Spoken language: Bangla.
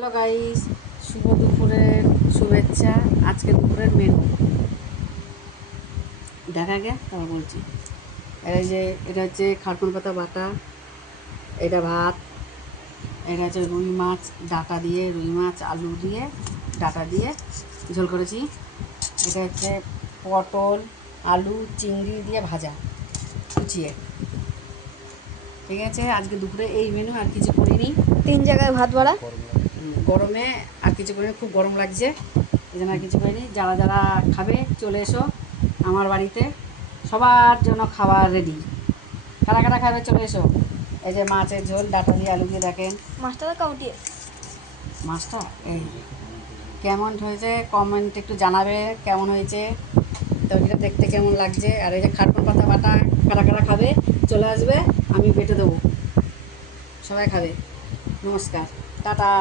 হ্যালো গাইস, শুভ দুপুরের শুভেচ্ছা। আজকে দুপুরের মেনু দেখা গে তারপর বলছি। এটা হচ্ছে খারকুল পাতা বাটা, এটা ভাত, এটা হচ্ছে রুই মাছ ডাটা দিয়ে, রুই মাছ আলু দিয়ে ডাটা দিয়ে ঝোল করেছি। এটা হচ্ছে পটল আলু চিংড়ি দিয়ে ভাজা কুচিয়ে। ঠিক আছে, আজকে দুপুরে এই মেনু, আর কিছু করিনি। 3 জায়গায় ভাত বাড়া। গরমে আর কিছু করিনি, খুব গরম লাগছে, এই জন্য আর কিছু করিনি। যারা যারা খাবে চলে এসো আমার বাড়িতে, সবার জন্য খাবার রেডি। কারা কারা খাবে চলে এসো। এই যে মাছের ঝোল ডাটা দিয়ে আলু দিয়ে, দেখেন মাছটা কাউটিয়ে মাছটা এই কেমন হয়েছে কমেন্ট একটু জানাবে কেমন হয়েছে, তরকারিটা দেখতে কেমন লাগছে। আর এই যে খারকুল পাতা বাটা কারা কারা খাবে চলে আসবে, আমি বেটে দেবো, সবাই খাবে। নমস্কার, টাটা।